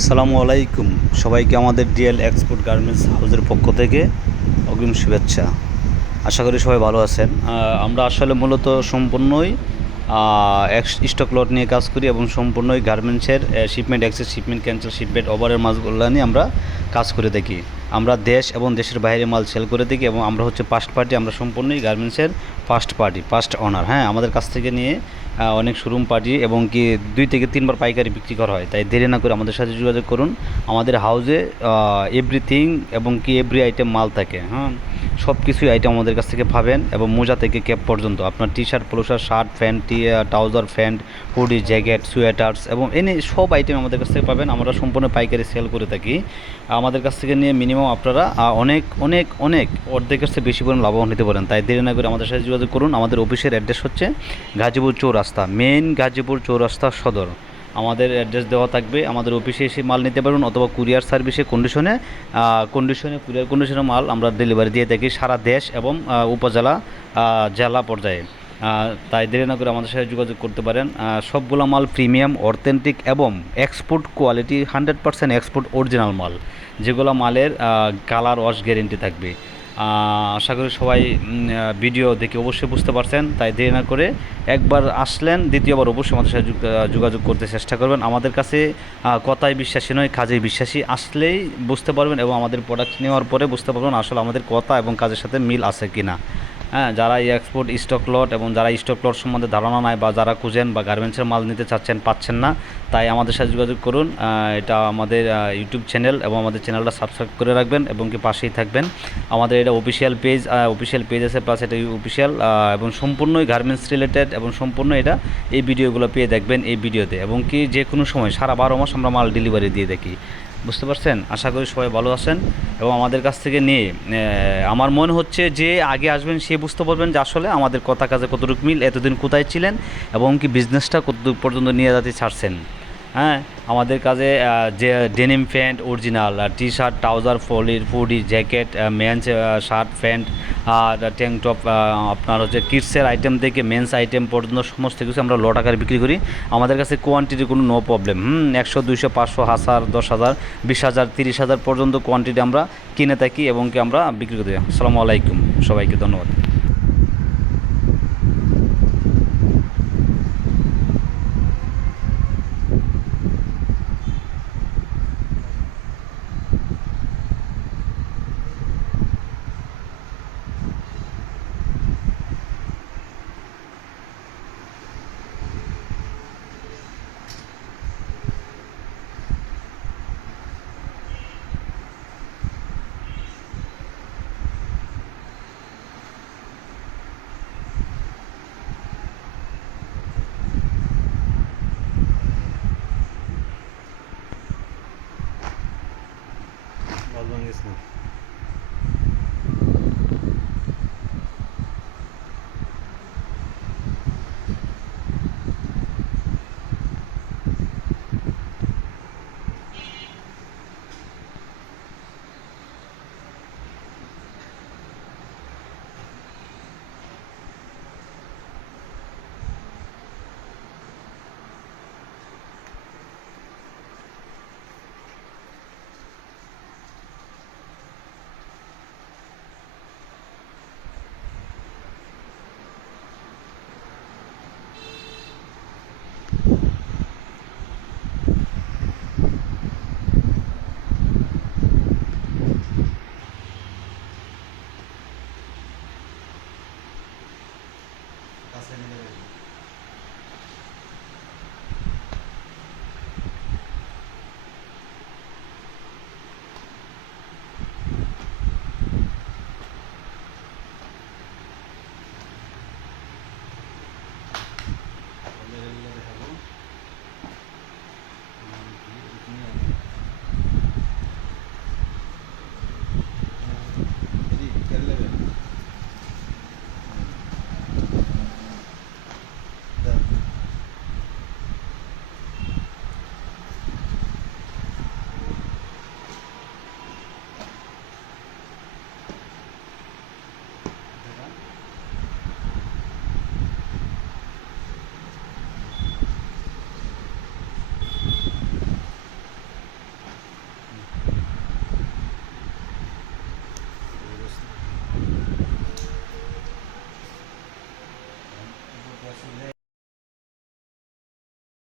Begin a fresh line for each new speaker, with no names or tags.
আসসালামু আলাইকুম। সবাইকে আমাদের ডিএল এক্সপোর্ট গার্মেন্টস হাউসের পক্ষ থেকে অগ্রিম শুভেচ্ছা। আশা করি সবাই ভালো আছেন। আমরা আসলে মূলত সম্পূর্ণই স্টক লট নিয়ে কাজ করি এবং সম্পূর্ণই গার্মেন্টসের shipment excess shipment cancel shipment ওভারের মাছগুলো নিয়ে আমরা কাজ করে থাকি। আমরা দেশ এবং দেশের বাইরে মাল সেল করে থাকি এবং আমরা হচ্ছে ফার্স্ট পার্টি আমরা সম্পূর্ণই গার্মেন্টসের ফার্স্ট পার্টি ফার্স্ট অনার হ্যাঁ আমাদের কাছ থেকে নিয়ে অনেক শোরুম পার্টি এবং কি দুই থেকে তিনবার পাইকারি বিক্রি করা হয়। তাই দেরি না করে আমাদের সাথে যোগাযোগ করুন। আমাদের হাউজে এভরিথিং এবং কি এভরি আইটেম মাল থাকে হ্যাঁ? সব কিছুই আইটেম আমাদের কাছ থেকে পাবেন এবং মোজা থেকে ক্যাপ পর্যন্ত। আপনার T shirt polo shirt pant T trouser pant hoodie jacket sweaters এবং এনে সব আইটেম আমাদের কাছ থেকে পাবেন। আমরা সম্পূর্ণ পাইকারি সেল করে থাকি। আমাদের কাছ থেকে নিয়ে মিনিমাম আপনারা অনেক অনেক অনেক অর্ধেকের চেয়ে বেশি পরিমাণ লাভবান হতে পারেন। তাই দেরি না করে আমাদের সাথে যোগাযোগ করুন। আমাদের অফিসের অ্যাড্রেস হচ্ছে গাজীপুর চৌরাস্তা। মেন গাজীপুর চৌরাস্তা সদর। আমাদের অ্যাড্রেস দেওয়া থাকবে, আমাদের অফিসে এসে মাল নিতে পারবেন অথবা কুরিয়ার সার্ভিসে কন্ডিশনে কন্ডিশনে কুরিয়ার কন্ডিশনে মাল আমরা ডেলিভারি দিয়ে থাকি সারা দেশ এবং উপজেলা জেলা পর্যায়ে। তাই দেরি না করে আমাদের সাথে যোগাযোগ করতে পারেন। সবগুলো মাল প্রিমিয়াম অথেন্টিক এবং export quality hundred percent export original মাল। যেগুলো মালের কালার ওয়াশ গ্যারেন্টি থাকবে। আশা করি সবাই ভিডিও দেখে অবশ্যই বুঝতে পারছেন। তাই দেরি না করে একবার আসলেন, দ্বিতীয়বার অবশ্যই আমাদের সাথে যোগ- যোগাযোগ করতে চেষ্টা করবেন। আমাদের কাছে কথায় বিশ্বাসী নয় কাজে বিশ্বাসী। আসলেই বুঝতে পারবেন এবং আমাদের প্রোডাক্ট নেওয়ার পরে বুঝতে পারবেন আসলে আমাদের কথা এবং কাজের সাথে মিল আছে কি না হ্যাঁ যারা এই এক্সপোর্ট স্টক লট এবং যারা স্টক লট সম্বন্ধে ধারণা নাই বা যারা খুঁজেন বা গার্মেন্টসের মাল নিতে চাচ্ছেন, পাচ্ছেন না, তাই আমাদের সাথে যোগাযোগ করুন। এটা আমাদের ইউটিউব চ্যানেল এবং আমাদের চ্যানেলটা সাবস্ক্রাইব করে রাখবেন এবং কি পাশেই থাকবেন। আমাদের এটা অফিসিয়াল পেজ অফিসিয়াল পেজ আছে প্লাস এটা অফিসিয়াল এবং সম্পূর্ণই গার্মেন্টস রিলেটেড এবং সম্পূর্ণ এটা এই ভিডিওগুলো পেয়ে দেখবেন এই ভিডিওতে এবং কি যে কোনো সময়, সারা বারো মাস আমরা মাল ডেলিভারি দিয়ে থাকি বুঝতে পারছেন? আশা করি সবাই ভালো আছেন এবং আমাদের কাছ থেকে নিয়ে আমার মনে হচ্ছে যে আগে আসবেন, সে বুঝতে পারবেন যে আসলে আমাদের কথা কাজে কতটুকু মিল, এতদিন কোথায় ছিলেন এবং কি বিজনেসটা কতটুকু পর্যন্ত নিয়ে যেতে ছাড়ছেন হ্যাঁ আমাদের কাছে যে denim pant original T shirt trouser ফলির hoodie jacket men's shirt pant আর ট্যাঙ্ক টপ আপনার হচ্ছে কিডসের আইটেম থেকে মেন্স আইটেম পর্যন্ত সমস্ত কিছু আমরা লট আকারে বিক্রি করি। আমাদের কাছে কোয়ান্টিটি কোনো নো প্রবলেম হুম, একশো, দুইশো, পাঁচশো, হাজার, দশ হাজার, বিশ হাজার, তিরিশ হাজার পর্যন্ত কোয়ান্টিটি আমরা কিনে থাকি এবং কি আমরা বিক্রি করি আসসালামু আলাইকুম সবাইকে, ধন্যবাদ।
ভালো গেছে